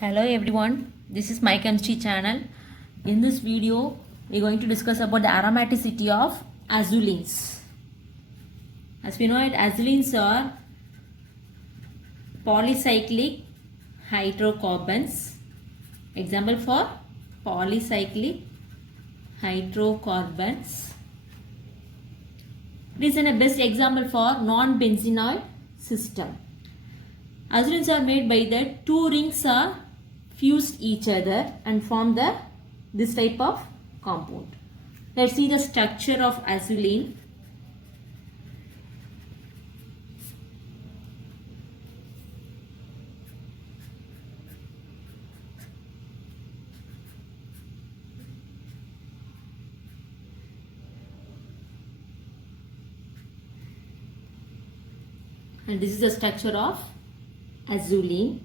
Hello everyone, this is my chemistry channel. In this video, we are going to discuss about the aromaticity of azulines. As we know it, azulines are polycyclic hydrocarbons. Example for polycyclic hydrocarbons. It is a best example for non-benzenoid system. Azulines are made by the two rings are fused each other and form this type of compound. Let's see the structure of azulene. And this is the structure of azulene.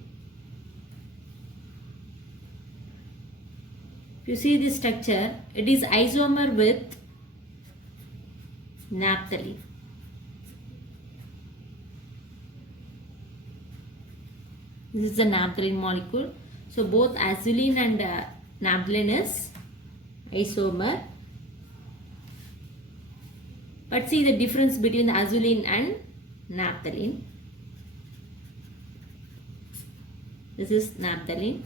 If you see this structure, it is isomer with naphthalene. This is the naphthalene molecule. So both azulene and naphthalene is isomer. But see the difference between the azulene and naphthalene. This is naphthalene.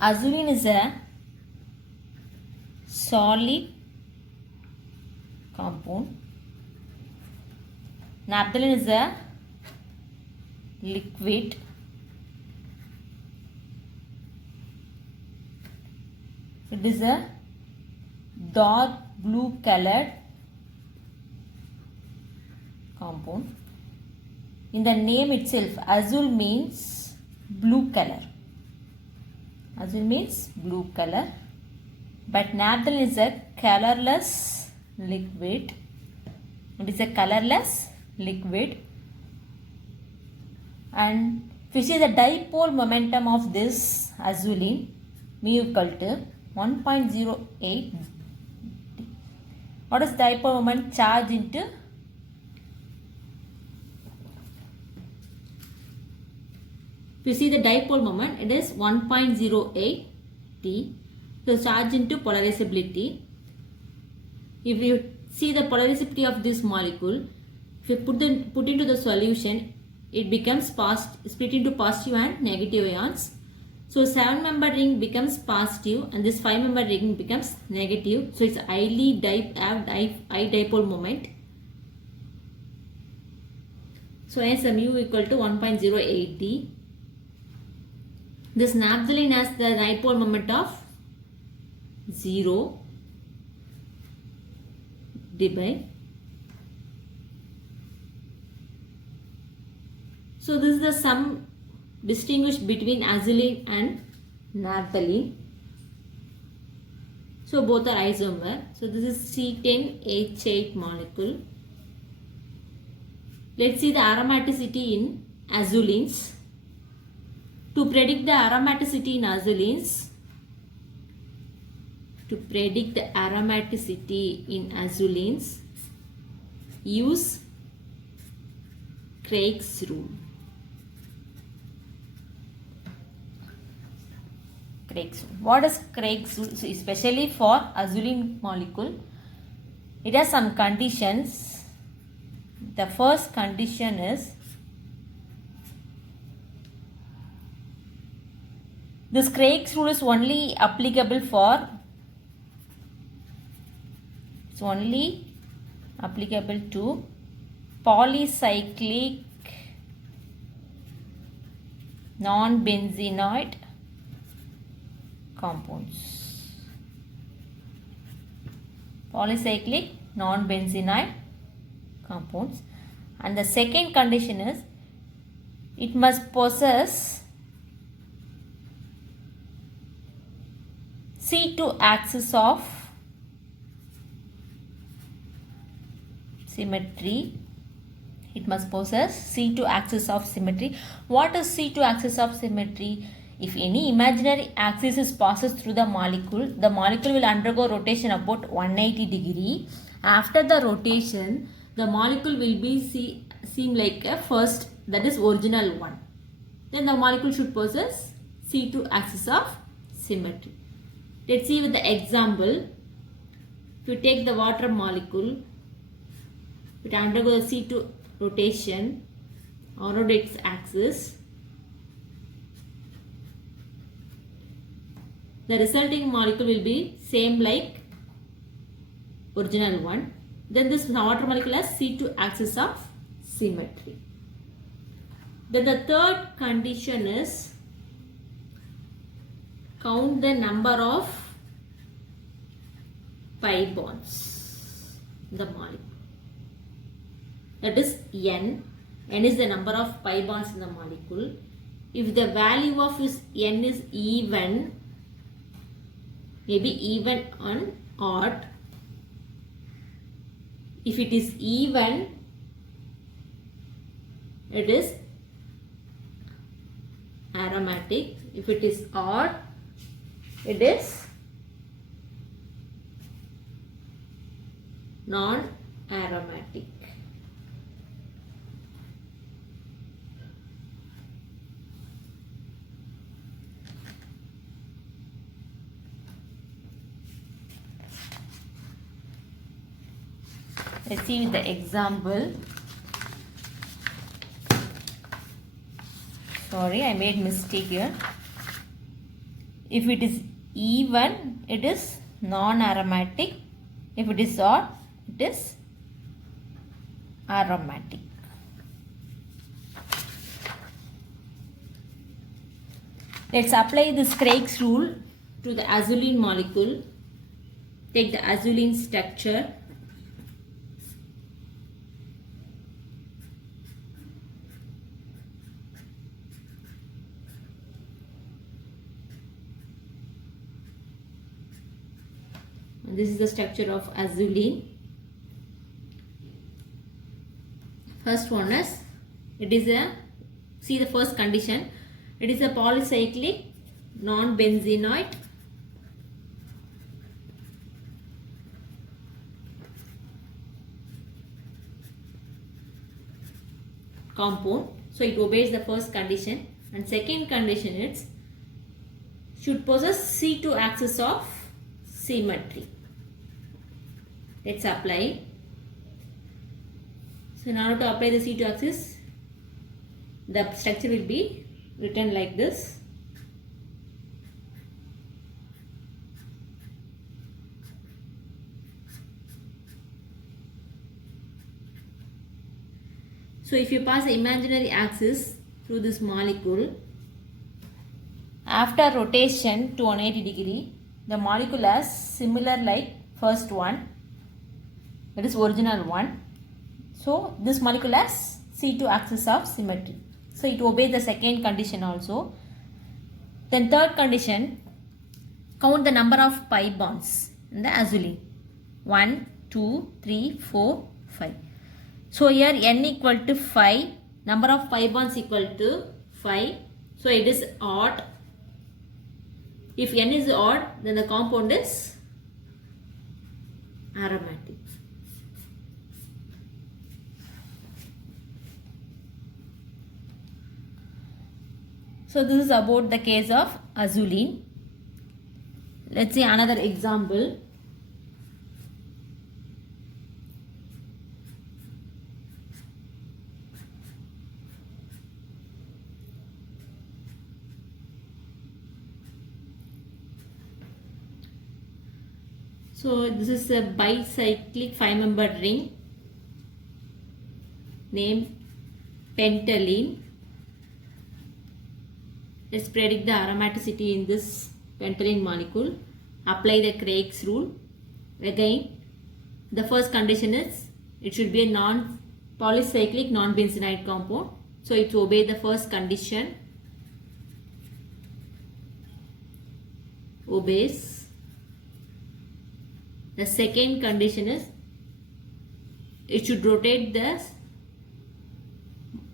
Azulene is a solid compound. Naphthalene is a liquid. So it is a dark blue colored compound. In the name itself, azul means blue color. Azul means blue color. But naphthalene is a colorless liquid. It is a colorless liquid. And if you see the dipole momentum of this azulene, mu equal to 1.08. What is dipole moment? Charge into if you see the dipole moment, it is 1.08 T. So charge into polarizability. If you see the polarizability of this molecule, if you put into the solution, it becomes split into positive and negative ions. So 7-member ring becomes positive and this 5-member ring becomes negative. So it's highly high dipole moment. So hence the mu equal to 1.08 T. This naphthalene has the dipole moment of 0 divided. So this is the sum distinguished between azulene and naphthalene. So both are isomer. So this is C10H8 molecule. Let's see the aromaticity in azulines. To predict the aromaticity in azulines, use Craig's rule. What is Craig's rule? So especially for azulene molecule, it has some conditions. The first condition is this Craig's rule is only applicable to polycyclic non-benzenoid compounds. Polycyclic non-benzenoid compounds. And the second condition is it must possess C2 axis of symmetry. It must possess C2 axis of symmetry. What is C2 axis of symmetry? If any imaginary axis passes through the molecule will undergo rotation about 180 degree. After the rotation, the molecule will be seem like a first, that is original one. Then the molecule should possess C2 axis of symmetry. Let's see with the example. If you take the water molecule, it undergoes C2 rotation around its axis. The resulting molecule will be same like original one. Then this water molecule has C2 axis of symmetry. Then the third condition is count the number of pi bonds in the molecule. That is n. N is the number of pi bonds in the molecule. If the value of this n is even, maybe even and odd. If it is even, it is aromatic. If it is odd, it is non-aromatic. Let's see the example. Sorry, I made mistake here. If it is even, it is non-aromatic. If it is odd, it is aromatic. Let's apply this Craig's rule to the azulene molecule. Take the azulene structure. This is the structure of azulene. First one is, it is a, see the first condition, it is a polycyclic non-benzenoid compound. So it obeys the first condition. And second condition is, should possess C2 axis of symmetry. Let's apply. So in order to apply the C2 axis, the structure will be written like this. So if you pass the imaginary axis through this molecule, after rotation to 180 degree, the molecule has similar like first one, that is original one. So this molecule has C2 axis of symmetry. So it obeys the second condition also. Then third condition, count the number of pi bonds in the azulene. 1, 2, 3, 4, 5. So here n equal to 5, number of pi bonds equal to 5. So it is odd. If n is odd, then the compound is aromatic. So this is about the case of azulene. Let's see another example. So this is a bicyclic 5-membered ring named pentylene. Let's predict the aromaticity in this pentylene molecule. Apply the Craig's rule. Again, the first condition is it should be a non-polycyclic non-benzenide compound. So it will obey the first condition. Obeys. The second condition is it should rotate the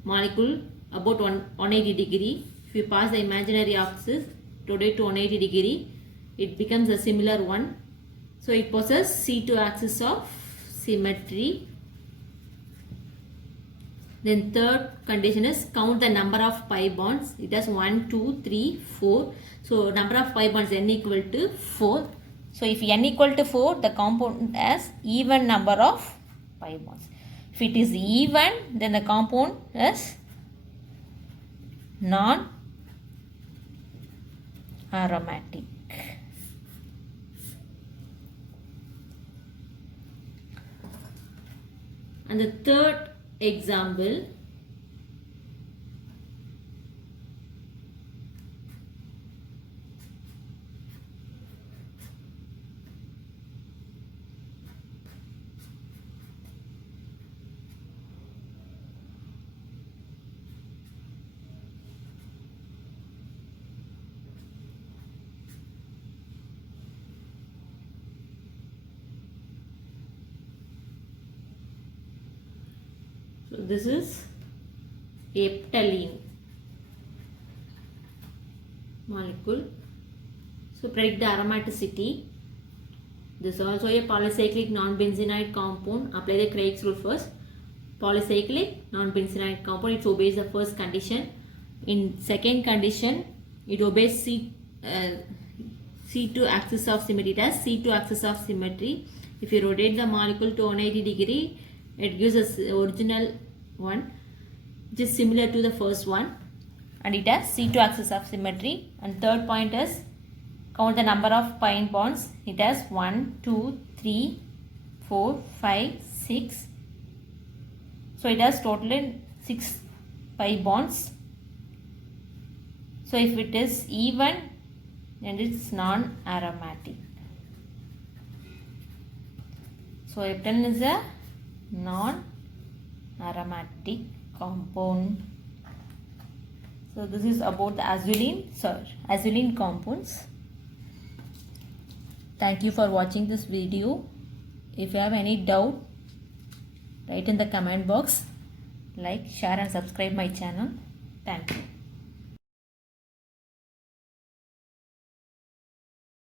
molecule about 180 degree. If you pass the imaginary axis, rotate to 180 degree, it becomes a similar one. So it possesses C2 axis of symmetry. Then third condition is count the number of pi bonds. It has 1, 2, 3, 4. So number of pi bonds n equal to 4. So if n equal to 4, the compound has even number of pi bonds. If it is even, then the compound is non-aromatic. And the third example, so this is aptaline molecule. So predict the aromaticity. This is also a polycyclic non-benzenide compound. Apply the Craig's rule first. Polycyclic non-benzenide compound, it obeys the first condition. In second condition, it obeys C2 axis of symmetry. It has C2 axis of symmetry. If you rotate the molecule to 180 degree, it gives us the original one, which is similar to the first one, and it has C2 axis of symmetry. And third point is count the number of pi bonds. It has 1, 2, 3, 4, 5, 6. So it has total 6 pi bonds. So if it is even, then it's non-aromatic. So aptaline is a non-aromatic compound. So this is about the azulene compounds. Thank you for watching this video. If you have any doubt, write in the comment box. Like, share and subscribe my channel. Thank you.